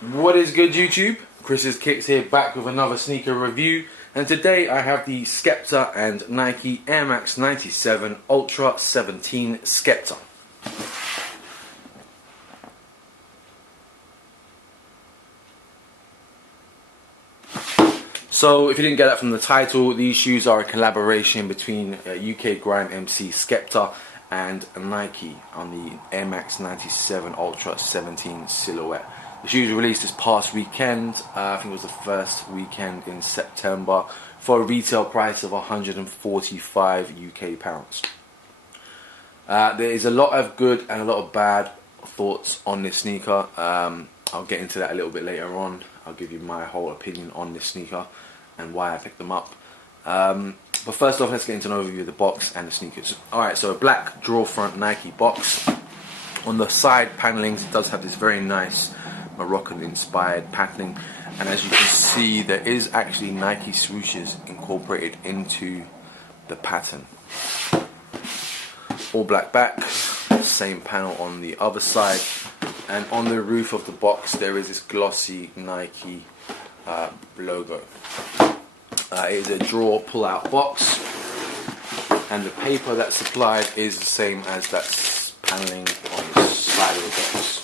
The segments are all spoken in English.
What is good, YouTube? Chris's Kicks here, back with another sneaker review, and today I have the Skepta and Nike Air Max 97 Ultra 17 Skepta. So, if you didn't get that from the title, these shoes are a collaboration between UK grime MC Skepta and Nike on the Air Max 97 Ultra 17 silhouette. The shoes were released this past weekend, I think it was the first weekend in September, for a retail price of 145 UK pounds. There is a lot of good and a lot of bad thoughts on this sneaker. I'll get into that a little bit later on. I'll give you my whole opinion on this sneaker and why I picked them up. But first off, let's get into an overview of the box and the sneakers. Alright, so a black draw front Nike box. On the side panelings, it does have this very nice Moroccan inspired patterning, and as you can see, there is actually Nike swooshes incorporated into the pattern. All black back, same panel on the other side, and on the roof of the box there is this glossy Nike logo. It is a drawer pull out box, and the paper that's supplied is the same as that paneling on the side of the box.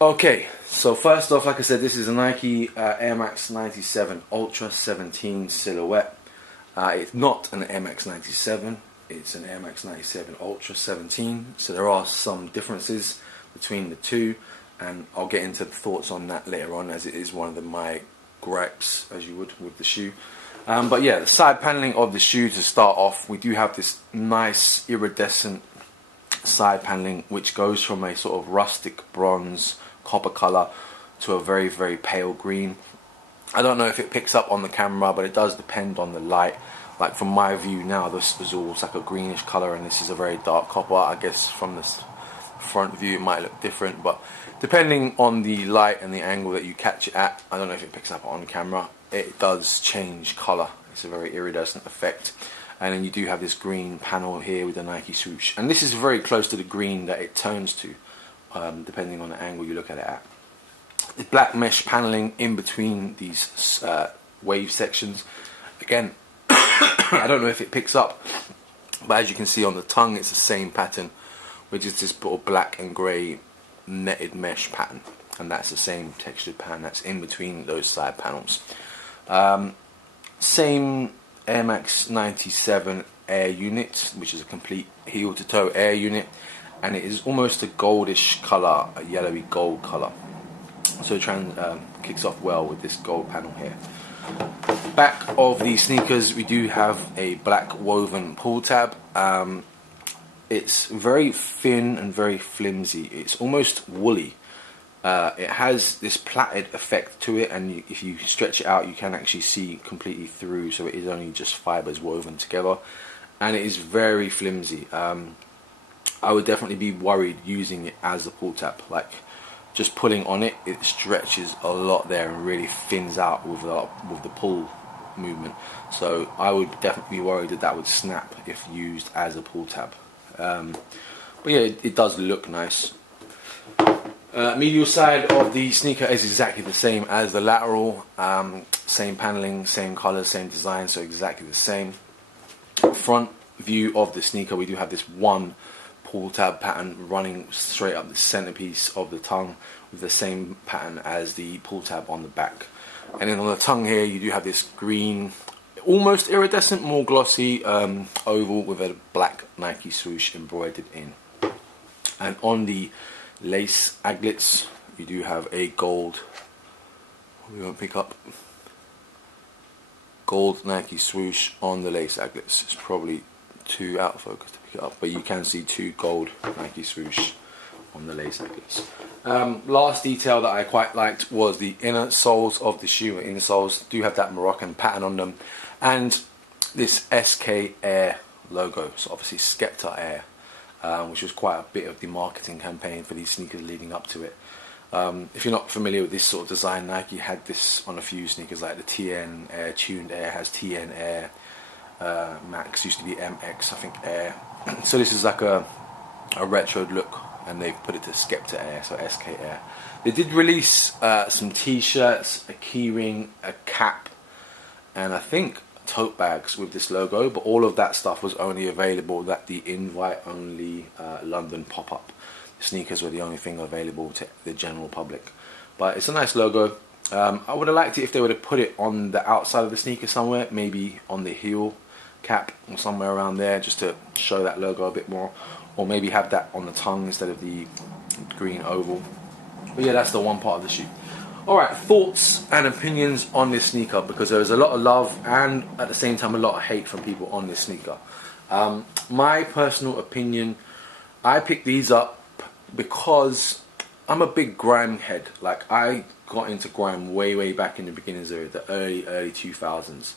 Okay, so first off, like I said, this is a Nike Air Max 97 Ultra 17 silhouette. It's not an Air Max 97, it's an Air Max 97 Ultra 17, so there are some differences between the two, and I'll get into the thoughts on that later on, as it is one of my gripes, as you would with the shoe. But yeah, the side paneling of the shoe, to start off, we do have this nice iridescent side paneling which goes from a sort of rustic bronze copper color to a very, very pale green. I don't know if it picks up on the camera, but it does depend on the light. Like from my view now, this is all like a greenish color, and this is a very dark copper. I guess from this front view it might look different, but depending on the light and the angle that you catch it at, I don't know if it picks up on camera, it does change color. It's a very iridescent effect. And then you do have this green panel here with the Nike swoosh, and this is very close to the green that it turns to, depending on the angle you look at it at. The black mesh paneling in between these wave sections. Again, I don't know if it picks up, but as you can see on the tongue, it's the same pattern, which is this sort of black and grey netted mesh pattern, and that's the same textured pattern that's in between those side panels. Same Air Max 97 Air unit, which is a complete heel to toe Air unit, and it is almost a goldish colour, a yellowy gold colour. So it kicks off well with this gold panel here. Back of these sneakers, we do have a black woven pull tab. It's very thin and very flimsy. It's almost woolly. It has this plaited effect to it, and if you stretch it out, you can actually see completely through, so it is only just fibers woven together, and it is very flimsy. I would definitely be worried using it as a pull tab. Like, just pulling on it, it stretches a lot there and really thins out with the pull movement. So I would definitely be worried that that would snap if used as a pull tab. But yeah, it does look nice. Medial side of the sneaker is exactly the same as the lateral. Same paneling, same colors, same design, so exactly the same. Front view of the sneaker, we do have this one pull tab pattern running straight up the centerpiece of the tongue, with the same pattern as the pull tab on the back. And then on the tongue here, you do have this green, almost iridescent, more glossy oval with a black Nike swoosh embroidered in. And on the lace aglets, you do have a gold, we won't pick up, gold Nike swoosh on the lace aglets. It's probably too out of focus to pick it up, but you can see two gold Nike swoosh on the lace aglets. Last detail that I quite liked was the inner soles of the shoe. Insoles do have that Moroccan pattern on them, and this SkAir logo, so obviously Skepta Air, which was quite a bit of the marketing campaign for these sneakers leading up to it. If you're not familiar with this sort of design, Nike had this on a few sneakers, like the TN Air, Tuned Air has TN Air, Max used to be MX, I think Air. So this is like a retroed look, and they've put it to Skepta Air, so SkAir. They did release some t-shirts, a keyring, a cap, and I think tote bags with this logo, but all of that stuff was only available at the invite only London pop-up. The sneakers were the only thing available to the general public, but it's a nice logo. I would have liked it if they would have put it on the outside of the sneaker somewhere, maybe on the heel cap or somewhere around there, just to show that logo a bit more, or maybe have that on the tongue instead of the green oval. But yeah, that's the one part of the shoe. Alright, thoughts and opinions on this sneaker, because there is a lot of love and at the same time a lot of hate from people on this sneaker. My personal opinion, I picked these up because I'm a big grime head. Like, I got into grime way back in the beginnings of the early 2000s.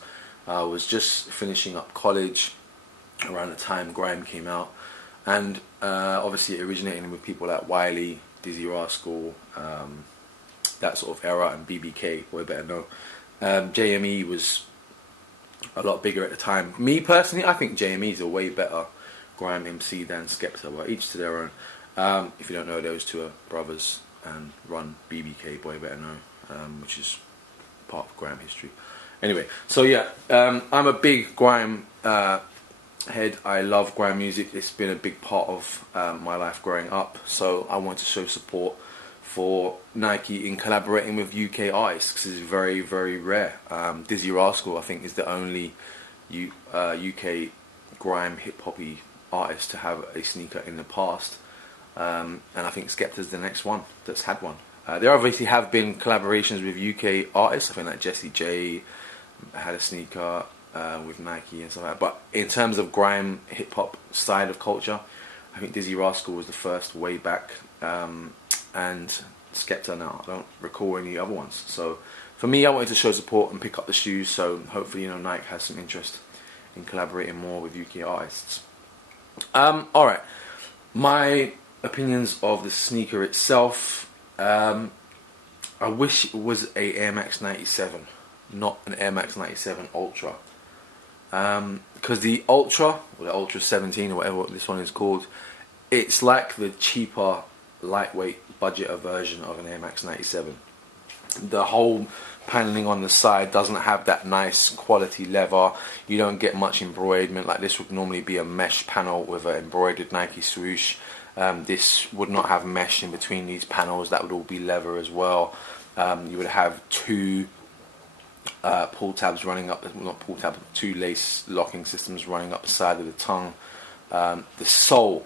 I was just finishing up college around the time grime came out, and obviously it originated with people like Wiley, Dizzy Rascal, that sort of era, and BBK, way better know. JME was a lot bigger at the time. Me personally, I think JME is a way better grime MC than Skepta, but each to their own. If you don't know, those two are brothers and run BBK, way better know, which is part of grime history. Anyway, so yeah, I'm a big grime head. I love grime music. It's been a big part of my life growing up, so I want to show support for Nike in collaborating with UK artists, because it's very rare. Dizzy Rascal, I think, is the only UK grime hip-hoppy artist to have a sneaker in the past, and I think Skepta's the next one that's had one. There obviously have been collaborations with UK artists. I think like Jessie J had a sneaker with Nike and stuff like that. But in terms of grime hip-hop side of culture, I think Dizzy Rascal was the first way back, and Skepta now. I don't recall any other ones. So for me, I wanted to show support and pick up the shoes, so hopefully, you know, Nike has some interest in collaborating more with UK artists. Alright, my opinions of the sneaker itself. I wish it was a Air Max 97, not an Air Max 97 Ultra. Because the Ultra, or the Ultra 17 or whatever this one is called, it's like the cheaper, lightweight, budgeter version of an Air Max 97. The whole paneling on the side doesn't have that nice quality leather. You don't get much embroiderment. Like, this would normally be a mesh panel with an embroidered Nike swoosh. This would not have mesh in between these panels. That would all be leather as well. You would have two pull tabs running up, not pull tabs, two lace locking systems running up the side of the tongue. The sole,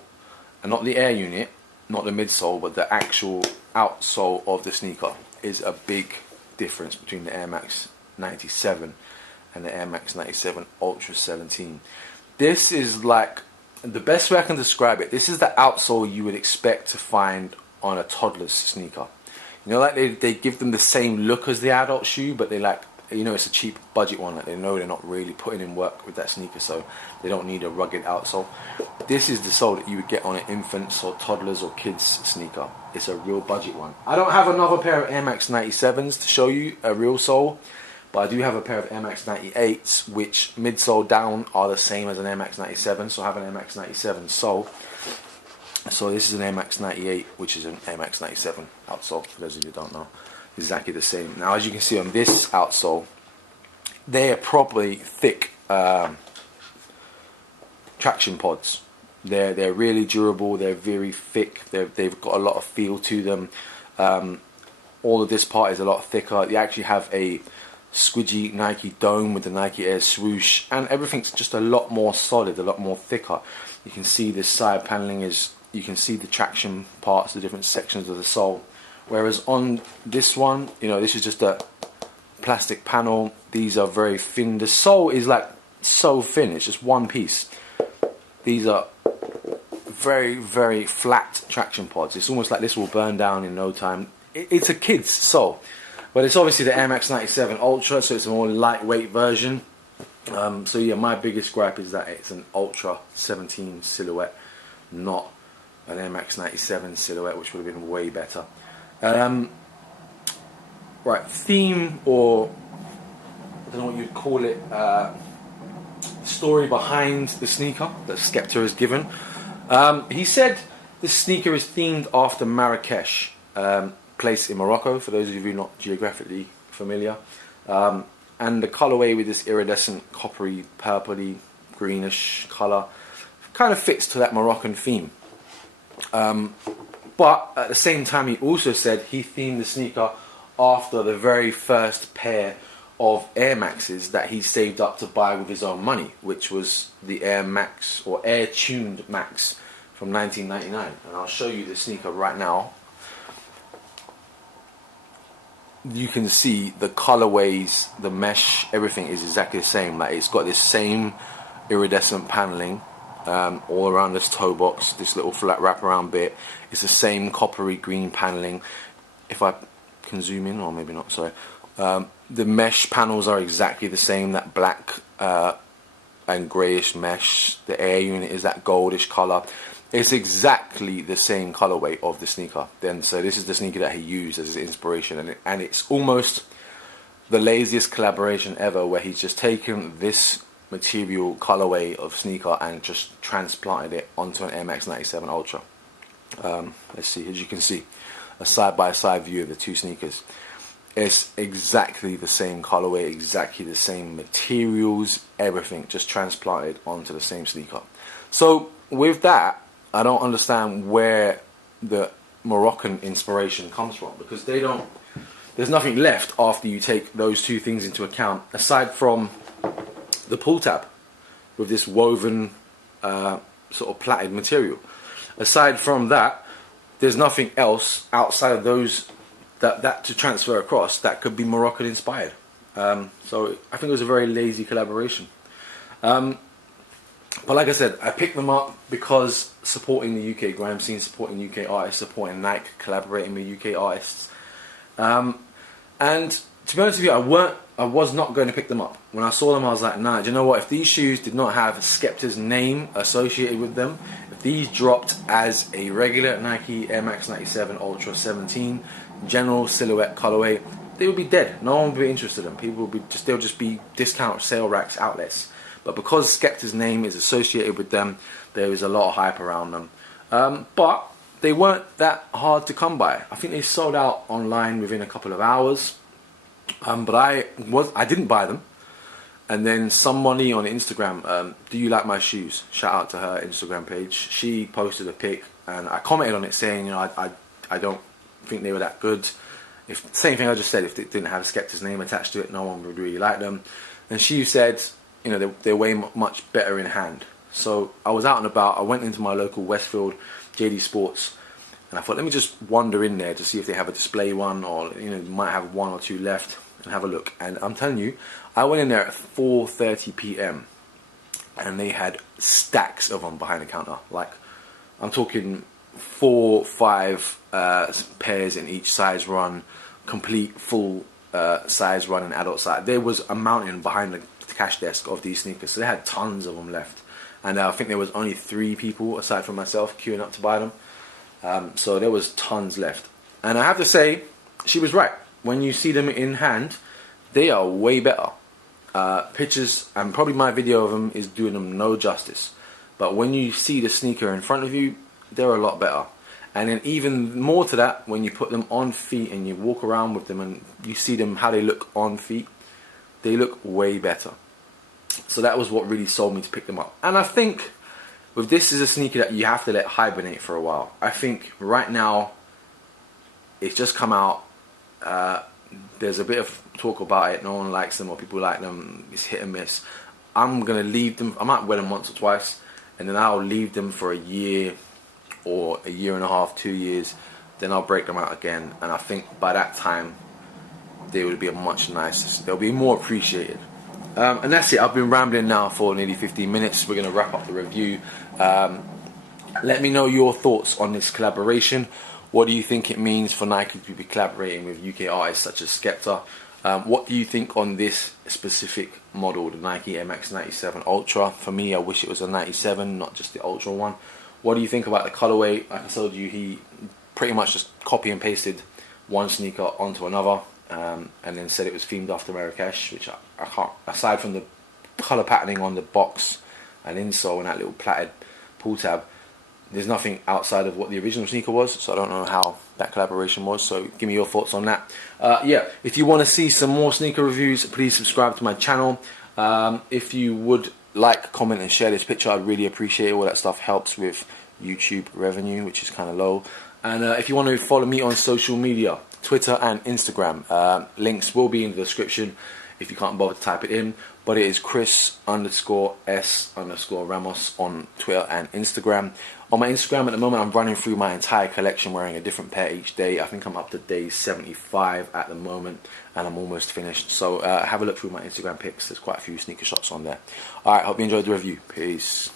and not the air unit, not the midsole, but the actual outsole of the sneaker, is a big difference between the Air Max 97 and the Air Max 97 Ultra 17. This is like, the best way I can describe it, this is the outsole you would expect to find on a toddler's sneaker. You know, like they give them the same look as the adult shoe, but they, like, you know, it's a cheap budget one. Like, they know they're not really putting in work with that sneaker, so they don't need a rugged outsole. This is the sole that you would get on an infant's or toddler's or kids sneaker. It's a real budget one. I don't have another pair of Air Max 97s to show you a real sole, but I do have a pair of Air Max 98s, which midsole down are the same as an Air Max 97, so I have an Air Max 97 sole. So this is an Air Max 98, which is an Air Max 97 outsole, for those of you who don't know. Exactly the same. Now, as you can see on this outsole, they are probably thick traction pods. They're really durable. They're very thick. They've got a lot of feel to them. All of this part is a lot thicker. You actually have a squidgy Nike dome with the Nike Air swoosh, and everything's just a lot more solid, a lot more thicker. You can see this side paneling is. You can see the traction parts, the different sections of the sole. Whereas on this one, you know, this is just a plastic panel. These are very thin. The sole is like so thin, it's just one piece. These are very flat traction pods. It's almost like this will burn down in no time. It's a kid's sole, but it's obviously the Air Max 97 Ultra, so it's a more lightweight version. So yeah, my biggest gripe is that it's an Ultra 17 silhouette, not an Air Max 97 silhouette, which would have been way better. Right, theme, or I don't know what you'd call it, story behind the sneaker that Skepta has given. He said the sneaker is themed after Marrakesh, place in Morocco, for those of you not geographically familiar. And the colorway with this iridescent coppery, purpley, greenish color kind of fits to that Moroccan theme. But at the same time, he also said he themed the sneaker after the very first pair of Air Maxes that he saved up to buy with his own money, which was the Air Max, or Air Tuned Max, from 1999. And I'll show you the sneaker right now. You can see the colorways, the mesh, everything is exactly the same. Like, it's got this same iridescent paneling all around this toe box, this little flat wraparound bit. It's the same coppery green paneling. If I can zoom in, or maybe not, sorry. The mesh panels are exactly the same, that black and greyish mesh. The air unit is that goldish color. It's exactly the same colorway of the sneaker. So this is the sneaker that he used as his inspiration, and it's almost the laziest collaboration ever, where he's just taken this material colorway of sneaker and just transplanted it onto an Air Max 97 Ultra. Let's see, as you can see, a side-by-side view of the two sneakers. It's exactly the same colorway, exactly the same materials, everything just transplanted onto the same sneaker. So with that, I don't understand where the Moroccan inspiration comes from, because there's nothing left after you take those two things into account, aside from the pull tab with this woven sort of plaited material. Aside from that, there's nothing else outside of those that to transfer across that could be Moroccan inspired. So I think it was a very lazy collaboration. But like I said, I picked them up because supporting the UK grime scene, supporting UK artists, supporting Nike, collaborating with UK artists. And to be honest with you, I was not going to pick them up. When I saw them, I was like, nah, do you know what? If these shoes did not have Skepta's name associated with them, if these dropped as a regular Nike Air Max 97 Ultra 17 general silhouette colorway, they would be dead. No one would be interested in them. People would be they'll just be discount sale racks, outlets. But because Skepta's name is associated with them, there is a lot of hype around them. But they weren't that hard to come by. I think they sold out online within a couple of hours. But I didn't buy them. And then somebody on Instagram, do you like my shoes? Shout out to her Instagram page. She posted a pic, and I commented on it saying, you know, I don't think they were that good. Same thing I just said, if it didn't have Skepta's name attached to it, no one would really like them. And she said, you know, they're way much better in hand. So I was out and about. I went into my local Westfield JD Sports, and I thought, let me just wander in there to see if they have a display one, or you know, might have one or two left, and have a look. And I'm telling you, I went in there at 4:30 p.m. and they had stacks of them behind the counter. Like, I'm talking 4, 5 pairs in each size run, complete full size run and adult size. There was a mountain behind the cash desk of these sneakers, so they had tons of them left. And I think there was only 3 people aside from myself queuing up to buy them. So there was tons left. And I have to say, she was right. When you see them in hand, they are way better. Pictures, and probably my video of them is doing them no justice. But when you see the sneaker in front of you, they're a lot better. And then even more to that, when you put them on feet and you walk around with them and you see them how they look on feet, they look way better. So that was what really sold me to pick them up. And I think with this is a sneaker that you have to let hibernate for a while. I think right now it's just come out. There's a bit of talk about it. No one likes them, or people like them. It's hit and miss. I'm gonna leave them. I might wear them once or twice, and then I'll leave them for a year or a year and a half, 2 years. Then I'll break them out again, and I think by that time they will be a much nicer. They'll be more appreciated. And that's it. I've been rambling now for nearly 15 minutes. We're gonna wrap up the review. Let me know your thoughts on this collaboration. What do you think it means for Nike to be collaborating with UK artists such as Skepta? What do you think on this specific model, the Nike Air Max 97 Ultra? For me, I wish it was a 97, not just the Ultra one. What do you think about the colorway? Like I told you, he pretty much just copy and pasted one sneaker onto another, and then said it was themed after Marrakesh, which I can't, aside from the colour patterning on the box and insole and that little plaited pull tab, there's nothing outside of what the original sneaker was, so I don't know how that collaboration was, so give me your thoughts on that. Yeah, if you want to see some more sneaker reviews, please subscribe to my channel. If you would like, comment and share this picture, I'd really appreciate it. All that stuff helps with YouTube revenue, which is kind of low. And if you want to follow me on social media, Twitter and Instagram, links will be in the description if you can't bother to type it in, but it is Chris_S_Ramos on Twitter and Instagram. On my Instagram at the moment, I'm running through my entire collection, wearing a different pair each day. I think I'm up to day 75 at the moment, and I'm almost finished. So have a look through my Instagram pics. There's quite a few sneaker shots on there. Alright, hope you enjoyed the review. Peace.